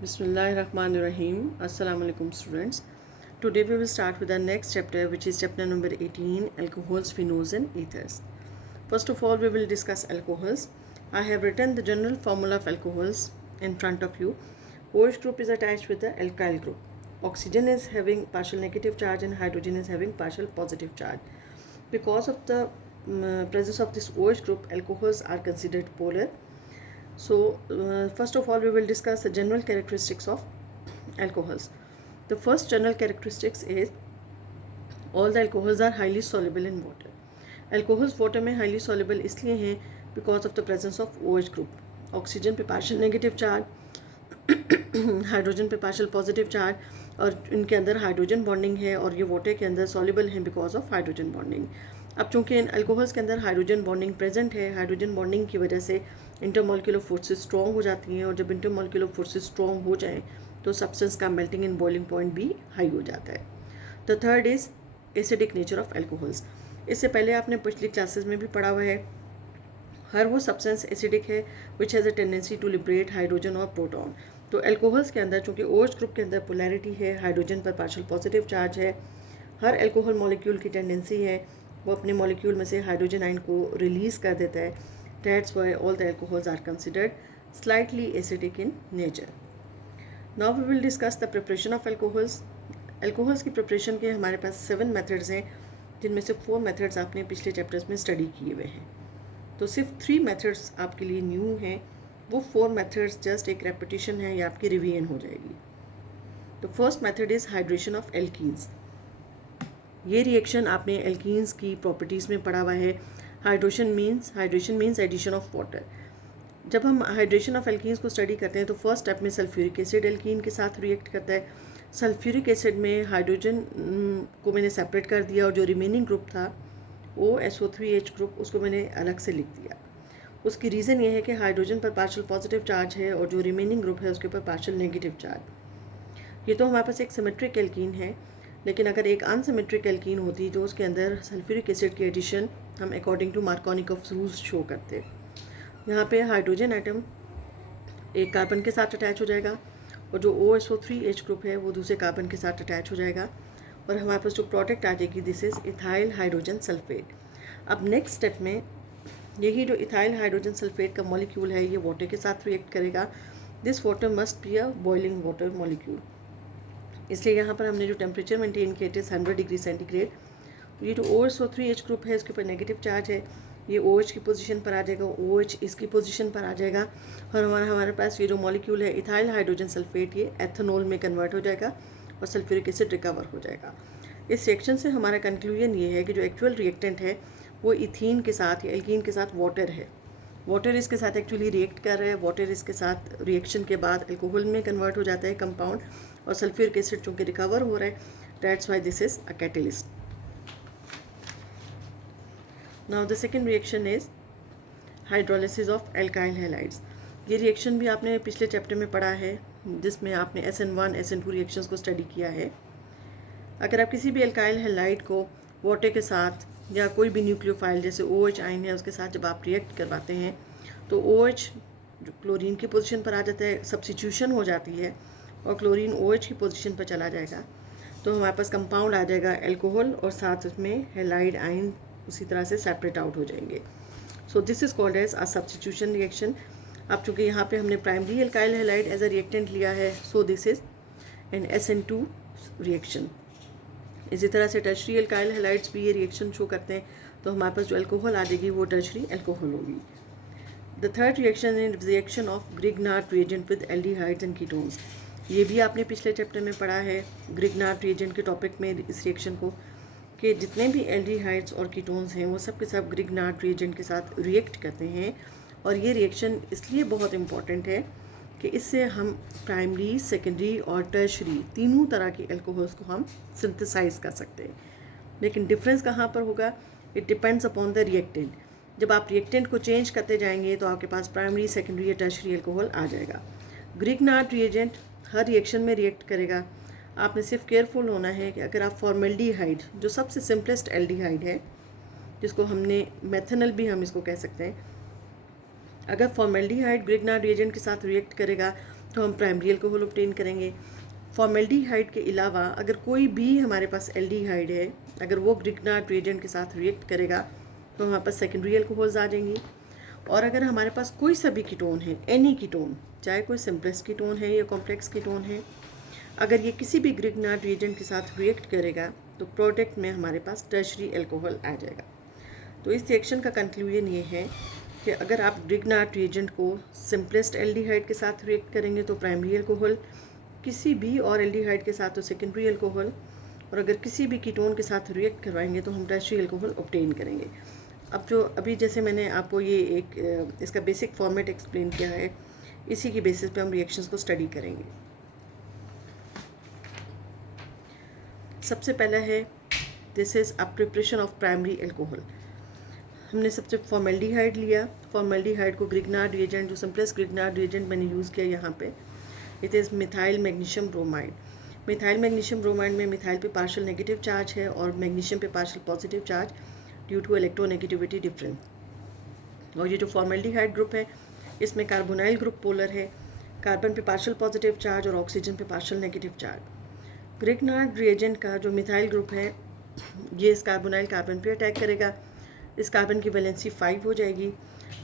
Bismillahirrahmanirrahim. Assalamu alaikum students. Today we will start with our next chapter, which is chapter number 18, alcohols, phenols and ethers. First of all, we will discuss alcohols. I have written the general formula of alcohols in front of you. OH group is attached with the alkyl group. Oxygen is having partial negative charge and hydrogen is having partial positive charge. Because of the presence of this OH group, alcohols are considered polar. So, first of all, we will discuss the general characteristics of alcohols. The first general characteristics is all the alcohols are highly soluble in water. Alcohols water में highly soluble इसलिए हैं because of the presence of OH group. Oxygen पे partial negative charge, hydrogen पे partial positive charge और इनके अंदर hydrogen bonding है और ये वाटर के अंदर soluble हैं because of हाइड्रोजन बॉन्डिंग. अब चूंकि इन अल्कोहल्स के अंदर हाइड्रोजन बॉन्डिंग प्रेजेंट है, हाइड्रोजन बॉन्डिंग की वजह से इंटरमोलिकुलर फोर्सेस स्ट्रॉन्ग हो जाती हैं और जब इंटरमोलिकुलर फोर्सेस स्ट्रॉन्ग हो जाएं तो सब्सटेंस का मेल्टिंग एंड बॉइलिंग पॉइंट भी हाई हो जाता है. The third is acidic nature of alcohols. इससे पहले आपने पिछली क्लासेस में भी पढ़ा हुआ है, हर वो सब्सटेंस एसिडिक है which has a tendency to liberate hydrogen और प्रोटॉन. तो अल्कोहल्स के अंदर चूँकि OH ग्रुप के अंदर पोलैरिटी है, हाइड्रोजन पर पार्शियल पॉजिटिव चार्ज है, हर अल्कोहल मॉलिक्यूल की टेंडेंसी है वो अपने मॉलिक्यूल में से हाइड्रोजन आयन को रिलीज़ कर देता है. That's why all the alcohols are considered slightly acidic in nature. Now we will discuss the preparation of alcohols. Alcohols की प्रिपरेशन के हमारे पास 7 मेथड्स हैं, जिनमें से 4 मेथड्स आपने पिछले चैप्टर्स में स्टडी किए हुए हैं. तो सिर्फ 3 मेथड्स आपके लिए न्यू हैं. वो 4 मेथड्स जस्ट एक रेपिटेशन है या आपकी रिवीजन हो जाएगी. The first method is hydration of alkenes. ये रिएक्शन आपने एल्कीन्स की प्रॉपर्टीज़ में पढ़ा हुआ है. Hydration means addition of water. जब हम हाइड्रेशन ऑफ एल्कीन्स को स्टडी करते हैं तो फर्स्ट स्टेप में सल्फ्यूरिक एसिड एल्कीन के साथ रिएक्ट करता है. सल्फ्यूरिक एसिड में हाइड्रोजन को मैंने सेपरेट कर दिया और जो रिमेनिंग ग्रुप था OSO3H ग्रुप उसको मैंने अलग से लिख दिया. उसकी रीज़न ये है कि हाइड्रोजन पर पार्शियल पॉजिटिव चार्ज है और जो रिमेनिंग ग्रुप है उसके ऊपर पार्शियल नेगेटिव चार्ज. ये तो हमारे पास एक सिमेट्रिक एल्कीन है, लेकिन अगर एक अनसिमेट्रिक एल्कीन होती तो उसके अंदर सल्फ्यूरिक एसिड की एडिशन हम according to Markovnikov rules show करते. यहाँ पे हाइड्रोजन एटम एक कार्बन के साथ अटैच हो जाएगा और जो OSO3H ग्रुप है वो दूसरे कार्बन के साथ अटैच हो जाएगा और हमारे पास जो प्रोडक्ट आ जाएगी this is ethyl hydrogen sulphate. अब नेक्स्ट स्टेप में यही जो इथाइल हाइड्रोजन सल्फेट का मॉलिक्यूल है ये वाटर के साथ रिएक्ट करेगा. This water must be a boiling water molecule. इसलिए यहाँ पर हमने जो टेम्परेचर मेंटेन किया इट इज़ 100 डिग्री सेंटीग्रेड. ये जो OSO3H ग्रुप है इसके ऊपर नेगेटिव चार्ज है, ये OH की पोजीशन पर आ जाएगा, OH इसकी पोजीशन पर आ जाएगा और हमारे पास ये जो मॉलिक्यूल है इथाइल हाइड्रोजन सल्फेट ये एथेनॉल में कन्वर्ट हो जाएगा और सल्फ्यूरिक एसिड रिकवर हो जाएगा. इस रिएक्शन से हमारा कंक्लूजन ये है कि जो एक्चुअल रिएक्टेंट है वो इथीन के साथ या एल्कीन के साथ वाटर है. वाटर इसके साथ एक्चुअली रिएक्ट कर रहा है, वाटर इसके साथ रिएक्शन के बाद अल्कोहल में कन्वर्ट हो जाता है कंपाउंड और सल्फ्यूरिक एसिड चूँकि रिकवर हो रहा है. That's why this is a catalyst. Now the second reaction is hydrolysis of alkyl halides. ये रिएक्शन भी आपने पिछले चैप्टर में पढ़ा है जिसमें आपने SN1 SN2 रिएक्शंस को स्टडी किया है. अगर आप किसी भी एल्काइल हैलाइड को वाटर के साथ या कोई भी न्यूक्लियोफाइल जैसे OH आयन है उसके साथ जब आप रिएक्ट करवाते हैं तो OH जो क्लोरीन की पोजीशन पर आ जाता है, सब्स्टिट्यूशन हो जाती है और क्लोरीन OH की पोजीशन पर चला जाएगा तो हमारे पास कंपाउंड आ जाएगा अल्कोहल और साथ उसमें हैलाइड आयन उसी तरह से सेपरेट आउट हो जाएंगे. So this is called as a substitution reaction. अब चूँकि यहाँ पे हमने primary alkyl halide as a reactant लिया है so this is an SN2 reaction. इसी तरह से टर्शरी एल्काइल हैलाइड्स भी ये रिएक्शन शो करते हैं तो हमारे पास जो अल्कोहल आ जाएगी वो टर्शरी अल्कोहल होगी. The third reaction is reaction of Grignard reagent with aldehydes and ketones. ये भी आपने पिछले चैप्टर में पढ़ा है ग्रिग्नार्ड रिएजेंट के टॉपिक में इस रिएक्शन को कि जितने भी एल्डिहाइड्स और कीटोन्स हैं वो सब के सब ग्रिग्नार्ड रिएजेंट के साथ रिएक्ट करते हैं और ये रिएक्शन इसलिए बहुत इंपॉर्टेंट है कि इससे हम प्राइमरी, सेकेंडरी और टर्शरी तीनों तरह के अल्कोहल्स को हम सिंथेसाइज कर सकते हैं. लेकिन डिफरेंस कहाँ पर होगा? It depends upon the reactant. जब आप रिएक्टेंट को चेंज करते जाएंगे तो आपके पास प्राइमरी, सेकेंडरी या टर्शरी अल्कोहल आ जाएगा. ग्रिग्नार्ड रिएजेंट हर रिएक्शन में रिएक्ट करेगा. आपने सिर्फ केयरफुल होना है कि अगर आप फॉर्मेल्डिहाइड जो सबसे सिंपलेस्ट एल्डिहाइड है जिसको हमने मेथनल भी हम इसको कह सकते हैं, अगर फॉर्मेल्डिहाइड ग्रिग्नार्ड रिएजेंट के साथ रिएक्ट करेगा तो हम प्राइमरी अल्कोहल ऑब्टेन करेंगे। फॉर्मेल्डिहाइड के अलावा अगर कोई भी हमारे पास एल्डिहाइड है, अगर वो ग्रिग्नार्ड रिएजेंट के साथ रिएक्ट करेगा तो हमारे पास सेकेंडरी अल्कोहल्स आ जाएंगी। और अगर हमारे पास कोई सा भी कीटोन है, एनी कीटोन, चाहे कोई सिंपलेस्ट कीटोन है या कॉम्प्लेक्स कीटोन है, अगर ये किसी भी ग्रिग्नार्ड रिएजेंट के साथ रिएक्ट करेगा तो प्रोडक्ट में हमारे पास टर्शरी अल्कोहल आ जाएगा। तो इस रिएक्शन का कंक्लूजन ये है कि अगर आप ग्रिग्नार्ड रिएजेंट को सिंपलेस्ट एल्डिहाइड के साथ रिएक्ट करेंगे तो प्राइमरी अल्कोहल, किसी भी और एल्डिहाइड के साथ तो सेकेंडरी अल्कोहल, और अगर किसी भी कीटोन के साथ रिएक्ट करवाएंगे तो हम टर्शरी अल्कोहल ऑब्टेन करेंगे। अब जो अभी जैसे मैंने आपको ये एक इसका बेसिक फॉर्मेट एक्सप्लेन किया है, इसी की बेसिस पे हम रिएक्शंस को स्टडी करेंगे। सबसे पहला है this is a preparation of primary alcohol. हमने सबसे फॉर्मेल्डिहाइड लिया। फॉर्मेल्डिहाइड को ग्रिग्नार्ड रिएजेंट, जो सिंपलेस्ट ग्रिग्नार्ड रिएजेंट मैंने यूज़ किया यहाँ पे, it is methyl magnesium bromide. Methyl magnesium bromide में मिथाइल पे पार्शियल नेगेटिव चार्ज है और मैग्नीशियम पे partial positive charge due to electronegativity difference. और ये जो फॉर्मेल्डिहाइड ग्रुप है इसमें कार्बोनाइल ग्रुप पोलर है, कार्बन पे पार्शियल पॉजिटिव चार्ज और ऑक्सीजन पे partial negative charge. Grignard reagent का जो मिथाइल ग्रुप है ये इस कार्बोनाइल कार्बन पे अटैक करेगा, इस कार्बन की वैलेंसी 5 हो जाएगी।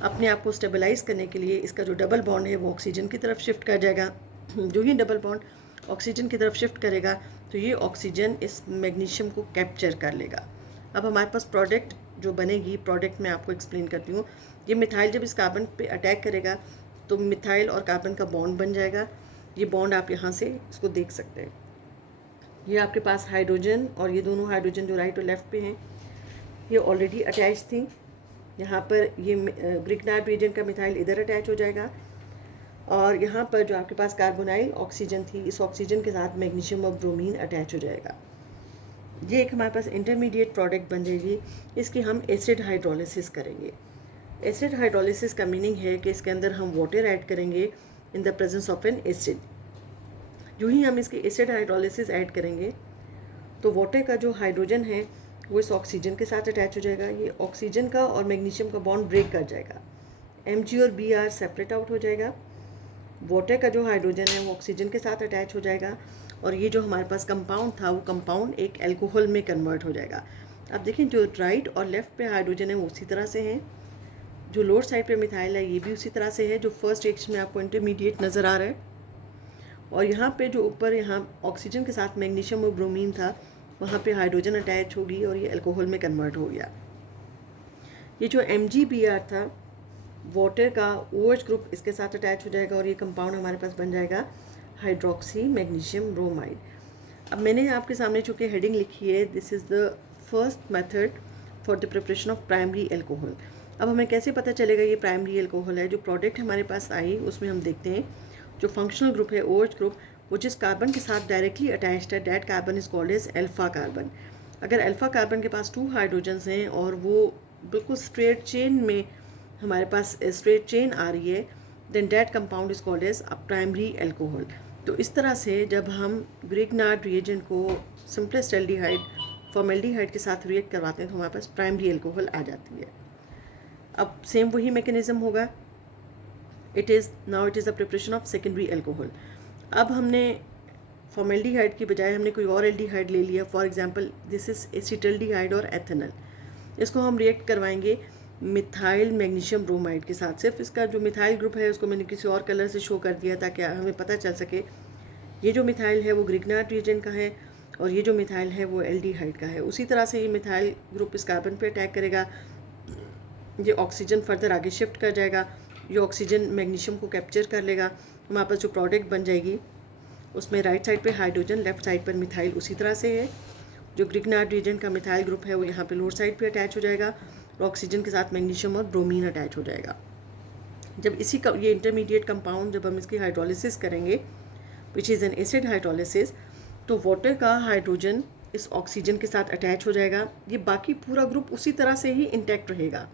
अपने आप को स्टेबलाइज करने के लिए इसका जो डबल बॉन्ड है वो ऑक्सीजन की तरफ शिफ्ट कर जाएगा। जो ही डबल बॉन्ड ऑक्सीजन की तरफ शिफ्ट करेगा तो ये ऑक्सीजन इस मैग्नीशियम को कैप्चर कर लेगा। अब हमारे पास प्रोडक्ट जो बनेगी, प्रोडक्ट मैं आपको एक्सप्लेन करती हूँ। ये मिथाइल जब इस कार्बन पे अटैक करेगा तो मिथाइल और कार्बन का बॉन्ड बन जाएगा। ये बॉन्ड आप यहाँ से इसको देख सकते हैं। ये आपके पास हाइड्रोजन और ये दोनों हाइड्रोजन जो राइट और लेफ्ट पे हैं ये ऑलरेडी अटैच थी। यहाँ पर ये ग्रिग्नार्ड रिएजेंट का मिथाइल इधर अटैच हो जाएगा और यहाँ पर जो आपके पास कार्बोनाइल ऑक्सीजन थी, इस ऑक्सीजन के साथ मैग्नीशियम और ब्रोमीन अटैच हो जाएगा। ये एक हमारे पास इंटरमीडिएट प्रोडक्ट बन जाएगी। इसकी हम एसिड हाइड्रोलिसिस करेंगे। एसिड हाइड्रोलिसिस का मीनिंग है कि इसके अंदर हम वाटर ऐड करेंगे in the presence of N acid. यूँ ही हम इसकी एसिड हाइड्रोलिसिस ऐड करेंगे तो वाटर का जो हाइड्रोजन है वो इस ऑक्सीजन के साथ अटैच हो जाएगा। ये ऑक्सीजन का और मैग्नीशियम का बॉन्ड ब्रेक कर जाएगा, Mg और Br सेपरेट आउट हो जाएगा। वाटर का जो हाइड्रोजन है वो ऑक्सीजन के साथ अटैच हो जाएगा और ये जो हमारे पास कंपाउंड था वो कंपाउंड एक अल्कोहल में कन्वर्ट हो जाएगा। अब देखें जो राइट और लेफ्ट पे हाइड्रोजन है वो उसी तरह से हैं, जो लोअर साइड पे मिथाइल है ये भी उसी तरह से है, जो फर्स्ट रिएक्शन में आपको इंटरमीडिएट नज़र आ रहा है। और यहाँ पे जो ऊपर यहाँ ऑक्सीजन के साथ मैग्नीशियम और ब्रोमीन था वहाँ पे हाइड्रोजन अटैच होगी और ये अल्कोहल में कन्वर्ट हो गया। ये जो MgBr था वाटर का OH ग्रुप इसके साथ अटैच हो जाएगा और ये कंपाउंड हमारे पास बन जाएगा हाइड्रोक्सी मैग्नीशियम ब्रोमाइड। अब मैंने आपके सामने चूँकि हेडिंग लिखी है this is the first method for the preparation of primary alcohol. अब हमें कैसे पता चलेगा ये प्राइमरी अल्कोहल है? जो प्रोडक्ट हमारे पास आई उसमें हम देखते हैं जो फंक्शनल ग्रुप है OH ग्रुप, वो जिस कार्बन के साथ डायरेक्टली अटैच्ड है that carbon is called as alpha carbon. अगर अल्फा कार्बन के पास 2 हाइड्रोजन्स हैं और वो बिल्कुल स्ट्रेट चेन में हमारे पास स्ट्रेट चेन आ रही है then that compound is called as a primary alcohol. तो इस तरह से जब हम ग्रिग्नार्ड रिएजेंट को सिंपलेस्ट एल्डिहाइड फॉर्मेल्डिहाइड के साथ रिएक्ट करवाते हैं तो हमारे पास प्राइमरी अल्कोहल आ जाती है। अब सेम वही मैकेनिज्म होगा, it is a preparation of secondary alcohol. अब हमने फॉर्मेल्डिहाइड की बजाय हमने कोई और एल्डिहाइड ले लिया, for example this is acetaldehyde और एथेनल। इसको हम रिएक्ट करवाएंगे मिथाइल मैग्नीशियम ब्रोमाइड के साथ। सिर्फ इसका जो मिथाइल ग्रुप है उसको मैंने किसी और कलर से शो कर दिया ताकि हमें पता चल सके ये जो मिथाइल है वो ग्रिग्नार्ड रिएजेंट का है और ये जो मिथाइल है वो एल्डिहाइड का है। उसी तरह से ये मिथाइल ग्रुप इस कार्बन पे अटैक करेगा, ये ऑक्सीजन फर्दर आगे शिफ्ट कर जाएगा, ये ऑक्सीजन मैग्नीशियम को कैप्चर कर लेगा। हमारे पास जो प्रोडक्ट बन जाएगी उसमें राइट साइड पे हाइड्रोजन, लेफ्ट साइड पर मिथाइल उसी तरह से है। जो ग्रिग्नार्ड रिएजेंट का मिथाइल ग्रुप है वो यहाँ पे लोअर साइड पे अटैच हो जाएगा और ऑक्सीजन के साथ मैग्नीशियम और ब्रोमीन अटैच हो जाएगा। जब इसी का ये इंटरमीडिएट कंपाउंड जब हम इसकी हाइड्रोलिसिस करेंगे which is an acid hydrolysis, तो वाटर का हाइड्रोजन इस ऑक्सीजन के साथ अटैच हो जाएगा। ये बाकी पूरा ग्रुप उसी तरह से ही इंटैक्ट रहेगा।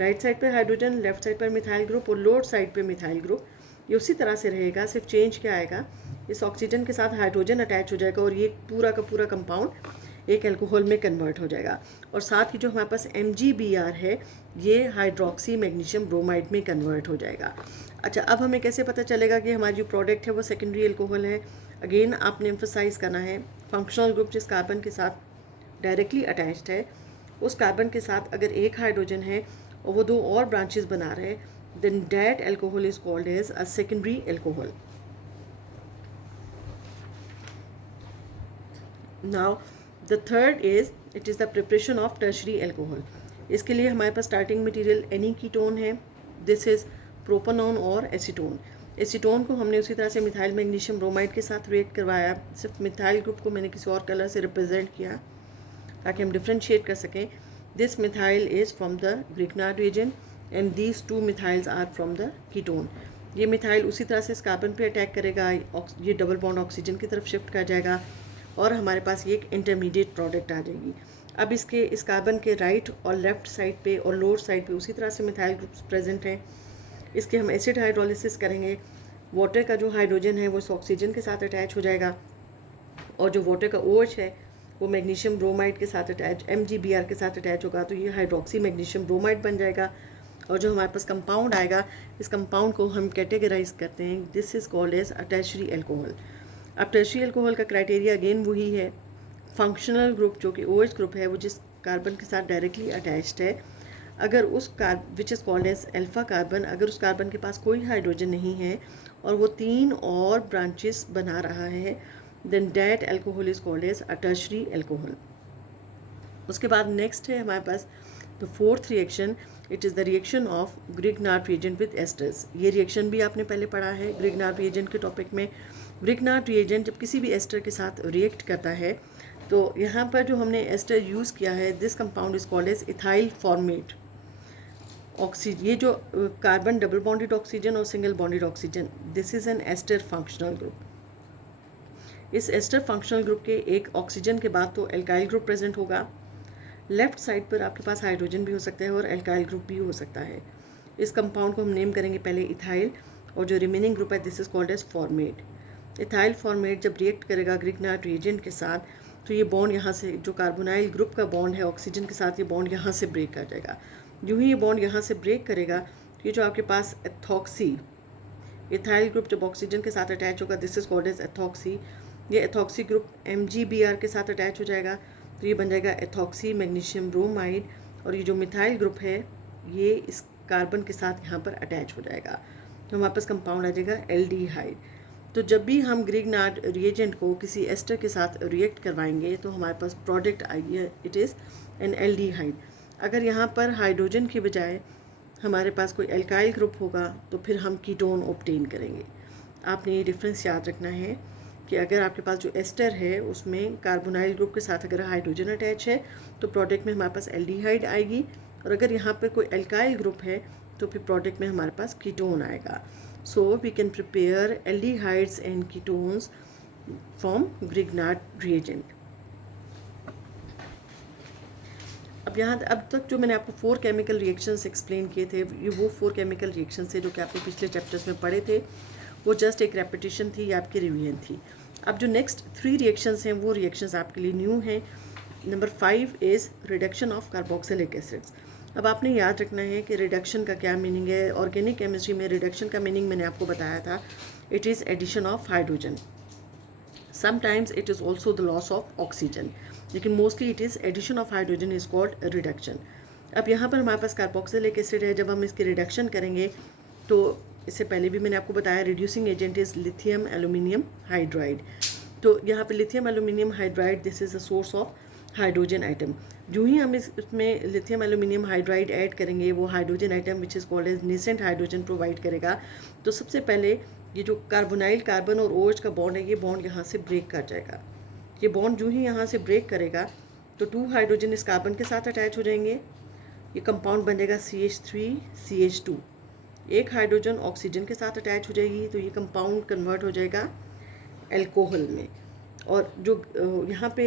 राइट साइड पे हाइड्रोजन, लेफ्ट साइड पर मिथाइल ग्रुप और लोअर साइड पे मिथाइल ग्रुप, ये उसी तरह से रहेगा। सिर्फ चेंज क्या आएगा, इस ऑक्सीजन के साथ हाइड्रोजन अटैच हो जाएगा और ये पूरा का पूरा कंपाउंड एक अल्कोहल में कन्वर्ट हो जाएगा। और साथ ही जो हमारे पास MgBr है ये हाइड्रोक्सी मैग्नीशियम ब्रोमाइड में कन्वर्ट हो जाएगा। अच्छा, अब हमें कैसे पता चलेगा कि हमारी जो प्रोडक्ट है वो सेकेंडरी अल्कोहल है? अगेन आपने एम्फोसाइज करना है, फंक्शनल ग्रुप जिस कार्बन के साथ डायरेक्टली अटैच्ड है उस कार्बन के साथ अगर एक हाइड्रोजन है और वो दो और ब्रांचेस बना रहे हैं, then that alcohol is called as a secondary alcohol. Now the third is it is the preparation of tertiary alcohol. इसके लिए हमारे पास स्टार्टिंग मटेरियल एनी कीटोन है, दिस इज प्रोपेनॉन और एसीटोन। एसीटोन को हमने उसी तरह से मिथाइल मैग्नीशियम ब्रोमाइड के साथ रिएक्ट करवाया, सिर्फ मिथाइल ग्रुप को मैंने किसी और कलर से रिप्रेजेंट किया ताकि हम डिफ्रेंशिएट कर सकें। This methyl is from the Grignard reagent and these two methyls are from the ketone. ये मिथाइल उसी तरह से इस कार्बन पे अटैक करेगा, ये डबल बॉन्ड ऑक्सीजन की तरफ शिफ्ट कर जाएगा और हमारे पास ये एक इंटरमीडिएट प्रोडक्ट आ जाएगी। अब इसके इस कार्बन के राइट और लेफ्ट साइड पे और लोअर साइड पे उसी तरह से मिथाइल ग्रुप्स प्रेजेंट हैं। इसके हम एसिड हाइड्रोलिसिस करेंगे, वाटर का जो हाइड्रोजन है वो इस ऑक्सीजन के साथ अटैच हो जाएगा और जो वाटर का OH है वो मैग्नीशियम ब्रोमाइड के साथ अटैच MgBr के साथ अटैच होगा, तो ये हाइड्रोक्सी मैग्नीशियम ब्रोमाइड बन जाएगा। और जो हमारे पास कंपाउंड आएगा, इस कंपाउंड को हम कैटेगराइज करते हैं, this is called as a tertiary alcohol. अब टर्शियरी अल्कोहल का क्राइटेरिया अगेन वही है, फंक्शनल ग्रुप जो कि OH ग्रुप है वो जिस कार्बन के साथ डायरेक्टली अटैच्ड है, अगर उस which is called as alpha carbon, अगर उस कार्बन के पास कोई हाइड्रोजन नहीं है और वो 3 और ब्रांचेस बना रहा है, then that alcohol is called as a tertiary alcohol. उसके बाद नेक्स्ट है हमारे पास the fourth reaction, it is the reaction of Grignard reagent with esters. ये रिएक्शन भी आपने पहले पढ़ा है ग्रिग्नार्ड रिएजेंट के टॉपिक में। ग्रिग्नार्ड रिएजेंट जब किसी भी एस्टर के साथ रिएक्ट करता है तो यहाँ पर जो हमने एस्टर यूज़ किया है, this compound is called as ethyl formate oxygen. ये जो कार्बन डबल बॉन्डेड ऑक्सीजन और single bonded oxygen, this is an ester functional group. इस एस्टर फंक्शनल ग्रुप के एक ऑक्सीजन के बाद तो एल्काइल ग्रुप प्रेजेंट होगा, लेफ्ट साइड पर आपके पास हाइड्रोजन भी हो सकता है और एल्काइल ग्रुप भी हो सकता है। इस कंपाउंड को हम नेम करेंगे पहले इथाइल और जो रिमेनिंग ग्रुप है this is called as formate. Ethyl formate जब रिएक्ट करेगा ग्रिग्नार्ड रिएजेंट के साथ तो ये बॉन्ड यहाँ से, जो कार्बोनाइल ग्रुप का बॉन्ड है ऑक्सीजन के साथ, ये बॉन्ड यहाँ से ब्रेक कर जाएगा। यूँ ही ये बॉन्ड यहाँ से ब्रेक करेगा तो ये जो आपके पास एथॉक्सी, इथाइल ग्रुप जब ऑक्सीजन के साथ अटैच होगा this is called as ethoxy. ये एथॉक्सी ग्रुप MgBr के साथ अटैच हो जाएगा तो ये बन जाएगा एथॉक्सी मैग्नीशियम ब्रोमाइड और ये जो मिथाइल ग्रुप है ये इस कार्बन के साथ यहाँ पर अटैच हो जाएगा तो हमारे पास कंपाउंड आ जाएगा एल्डिहाइड। तो जब भी हम ग्रिग्नार्ड रिएजेंट को किसी एस्टर के साथ रिएक्ट करवाएंगे तो हमारे पास प्रोडक्ट आएगी, इट इज़ एन एल्डिहाइड। अगर यहाँ पर हाइड्रोजन की बजाय हमारे पास कोई एल्काइल ग्रुप होगा तो फिर हम कीटोन ऑब्टेन करेंगे। आपने ये डिफरेंस याद रखना है कि अगर आपके पास जो एस्टर है उसमें कार्बोनाइल ग्रुप के साथ अगर हाइड्रोजन अटैच है तो प्रोडक्ट में हमारे पास एल्डिहाइड आएगी, और अगर यहाँ पर कोई एल्काइल ग्रुप है तो फिर प्रोडक्ट में हमारे पास कीटोन आएगा। So we can prepare aldehydes and ketones from Grignard reagent. अब यहाँ अब तक जो मैंने आपको 4 केमिकल रिएक्शंस एक्सप्लेन किए थे, ये वो 4 केमिकल रिएक्शंस थे जो कि आपने पिछले चैप्टर्स में पढ़े थे, वो जस्ट एक रेपिटेशन थी या आपकी रिवीजन थी। अब जो नेक्स्ट 3 रिएक्शंस हैं वो रिएक्शंस आपके लिए न्यू हैं। Number 5 is reduction of carboxylic acids. अब आपने याद रखना है कि रिडक्शन का क्या मीनिंग है। ऑर्गेनिक केमिस्ट्री में रिडक्शन का मीनिंग मैंने आपको बताया था, it is addition of hydrogen, sometimes it is also the loss of oxygen, लेकिन mostly it is addition of hydrogen is called reduction. अब यहाँ पर हमारे पास कार्बोक्सिलिक एसिड है, जब हम इसकी रिडक्शन करेंगे तो इससे पहले भी मैंने आपको बताया reducing agent is lithium aluminium hydride. तो यहाँ पे lithium aluminium hydride this is a source of hydrogen atom. जो ही हम इसमें लिथियम एल्यूमिनियम हाइड्राइड ऐड करेंगे वो hydrogen item which is called as nascent hydrogen provide करेगा। तो सबसे पहले ये जो कार्बोनाइल कार्बन और OH का बॉन्ड है ये बॉन्ड यहाँ से ब्रेक कर जाएगा। ये बॉन्ड जो ही यहाँ से ब्रेक करेगा तो 2 हाइड्रोजन इस कार्बन के साथ अटैच हो जाएंगे, ये कंपाउंड बनेगा CH3CH2। एक हाइड्रोजन ऑक्सीजन के साथ अटैच हो जाएगी तो ये कंपाउंड कन्वर्ट हो जाएगा एल्कोहल में। और जो यहाँ पे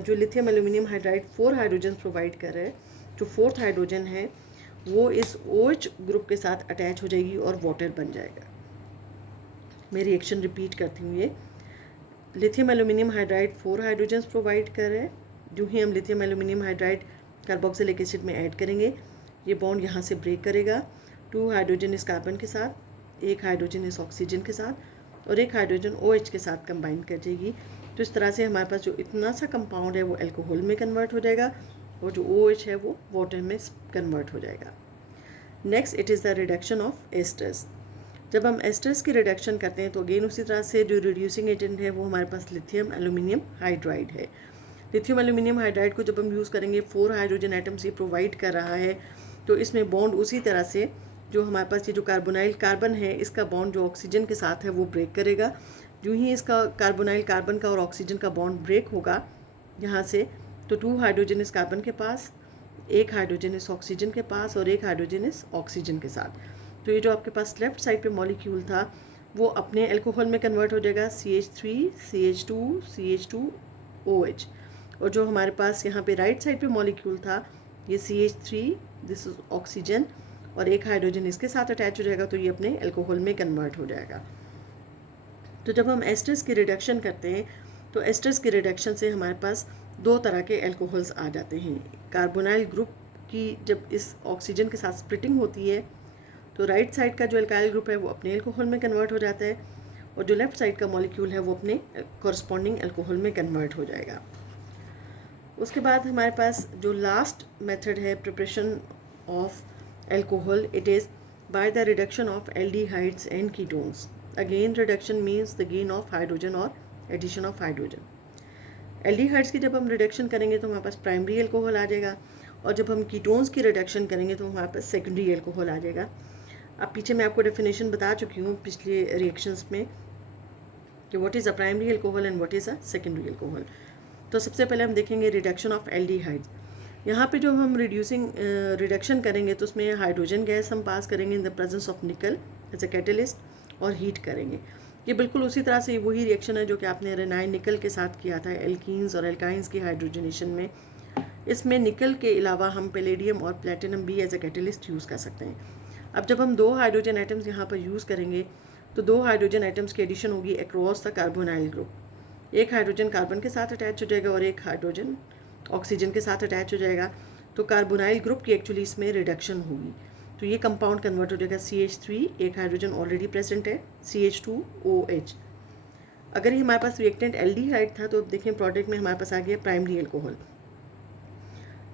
जो lithium aluminium hydride 4 hydrogen provide कर रहा है, जो 4th हाइड्रोजन है वो इस OH ग्रुप के साथ अटैच हो जाएगी और वाटर बन जाएगा। मैं रिएक्शन रिपीट करती हूँ, ये lithium aluminium hydride 4 hydrogen provide कर रहे हैं, जो ही हम lithium aluminium hydride carboxylic acid में ऐड करेंगे, ये बॉन्ड यहाँ से ब्रेक करेगा 2 हाइड्रोजन इस कार्बन के साथ, 1 हाइड्रोजन इस ऑक्सीजन के साथ और 1 हाइड्रोजन OH के साथ कंबाइन कर जाएगी। तो इस तरह से हमारे पास जो इतना सा कंपाउंड है वो अल्कोहल में कन्वर्ट हो जाएगा और जो OH है वो वाटर में कन्वर्ट हो जाएगा। Next it is the reduction of esters. जब हम एस्टर्स की रिडक्शन करते हैं तो अगेन उसी तरह से जो रिड्यूसिंग एजेंट है वो हमारे पास लिथियम एल्यूमिनियम हाइड्राइड है। लिथियम एल्यूमिनियम हाइड्राइड को जब हम यूज़ करेंगे 4 हाइड्रोजन एटम्स ये प्रोवाइड कर रहा है, तो इसमें बॉन्ड उसी तरह से जो हमारे पास ये जो कार्बोनाइल कार्बन है इसका बॉन्ड जो ऑक्सीजन के साथ है वो ब्रेक करेगा। जो ही इसका कार्बोनाइल कार्बन का और ऑक्सीजन का बॉन्ड ब्रेक होगा यहाँ से, तो 2 हाइड्रोजन इस कार्बन के पास, 1 हाइड्रोजन इस ऑक्सीजन के पास और 1 हाइड्रोजन इस ऑक्सीजन के साथ। तो ये जो आपके पास लेफ्ट साइड पे मॉलिक्यूल था वो अपने अल्कोहल में कन्वर्ट हो जाएगा CH3 CH2 CH2OH। और जो हमारे पास यहाँ पे राइट साइड पे मॉलिक्यूल था ये CH3 दिस इज ऑक्सीजन और 1 हाइड्रोजन इसके साथ अटैच हो जाएगा, तो ये अपने अल्कोहल में कन्वर्ट हो जाएगा। तो जब हम एस्टर्स की रिडक्शन करते हैं तो एस्टर्स की रिडक्शन से हमारे पास 2 तरह के अल्कोहल्स आ जाते हैं। कार्बोनाइल ग्रुप की जब इस ऑक्सीजन के साथ स्प्लिटिंग होती है तो राइट साइड का जो अल्काइल ग्रुप है वो अपने अल्कोहल में कन्वर्ट हो जाता है और जो लेफ्ट साइड का मॉलिक्यूल है वो अपने कॉरस्पॉन्डिंग अल्कोहल में कन्वर्ट हो जाएगा। उसके बाद हमारे पास जो लास्ट मेथड है preparation of alcohol, it is by the reduction of aldehydes and ketones. Again reduction means the gain of hydrogen और एडिशन ऑफ हाइड्रोजन। एल्डिहाइड्स की जब हम रिडक्शन करेंगे तो हमारे पास प्राइमरी अल्कोहल आ जाएगा और जब हम कीटोन्स की रिडक्शन करेंगे तो हमारे पास सेकेंडरी अल्कोहल आ जाएगा। अब पीछे मैं आपको डेफिनेशन बता चुकी हूँ पिछले रिएक्शंस में कि what is a primary alcohol and what is a secondary alcohol. तो सबसे पहले हम देखेंगे रिडक्शन ऑफ एल्डिहाइड्स। यहाँ पे जो हम रिडक्शन करेंगे तो उसमें हाइड्रोजन गैस हम पास करेंगे in the presence of nickel as a catalyst और हीट करेंगे। ये बिल्कुल उसी तरह से वही रिएक्शन है जो कि आपने रेनाइन निकल के साथ किया था एल्कीन्स और एल्काइंस की हाइड्रोजनेशन में। इसमें निकल के अलावा हम पैलेडियम और प्लेटिनम भी एज अ कैटलिस्ट यूज़ कर सकते हैं। अब जब हम 2 हाइड्रोजन एटम्स यहाँ पर यूज़ करेंगे तो 2 हाइड्रोजन एटम्स की एडिशन होगी across the carbonyl group. 1 hydrogen carbon के साथ अटैच हो जाएगा और 1 हाइड्रोजन ऑक्सीजन के साथ अटैच हो जाएगा, तो कार्बोनाइल ग्रुप की एक्चुअली इसमें रिडक्शन होगी। तो ये कंपाउंड कन्वर्ट हो जाएगा CH3, 1 हाइड्रोजन ऑलरेडी प्रेजेंट है, CH2OH। अगर ये हमारे पास रिएक्टेंट एल्डिहाइड था तो देखें प्रोडक्ट में हमारे पास आ गया प्राइमरी अल्कोहल।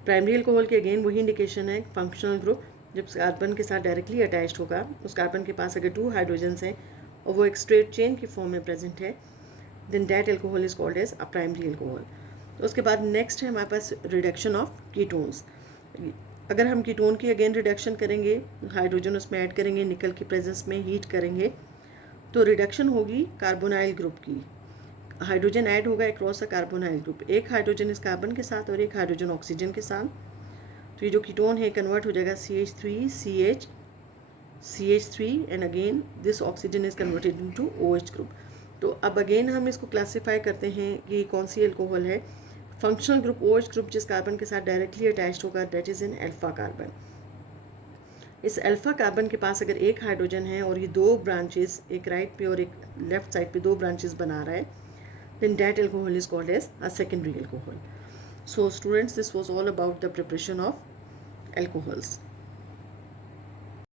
प्राइमरी अल्कोहल की अगेन वही इंडिकेशन है फंक्शनल ग्रुप जब कार्बन के साथ डायरेक्टली अटैच्ड होगा, उस कार्बन के पास अगर 2 हाइड्रोजन्स हैं और वो एक स्ट्रेट चेन की फॉर्म में प्रेजेंट है, then that alcohol is called as a primary alcohol. उसके बाद नेक्स्ट है हमारे पास रिडक्शन ऑफ कीटोन्स। अगर हम कीटोन की अगेन रिडक्शन करेंगे, हाइड्रोजन उसमें ऐड करेंगे, निकल की प्रेजेंस में हीट करेंगे, तो रिडक्शन होगी कार्बोनाइल ग्रुप की। हाइड्रोजन ऐड होगा across the carbonyl group, 1 hydrogen इस कार्बन के साथ और 1 हाइड्रोजन ऑक्सीजन के साथ। तो ये जो कीटोन है कन्वर्ट हो जाएगा CH3 CH3 and again this oxygen is converted into OH group. तो अब अगेन हम इसको क्लासीफाई करते हैं कि कौन सी अल्कोहल है। फंक्शनल ग्रुप OH ग्रुप जिस कार्बन के साथ डायरेक्टली अटैच्ड होगा that is an alpha carbon. इस अल्फा कार्बन के पास अगर 1 हाइड्रोजन है और ये 2 ब्रांचेस, एक राइट पे और एक लेफ्ट साइड पे 2 ब्रांचेस बना रहा है, then that alcohol is called as a secondary alcohol. So students, this was all about the preparation of alcohols.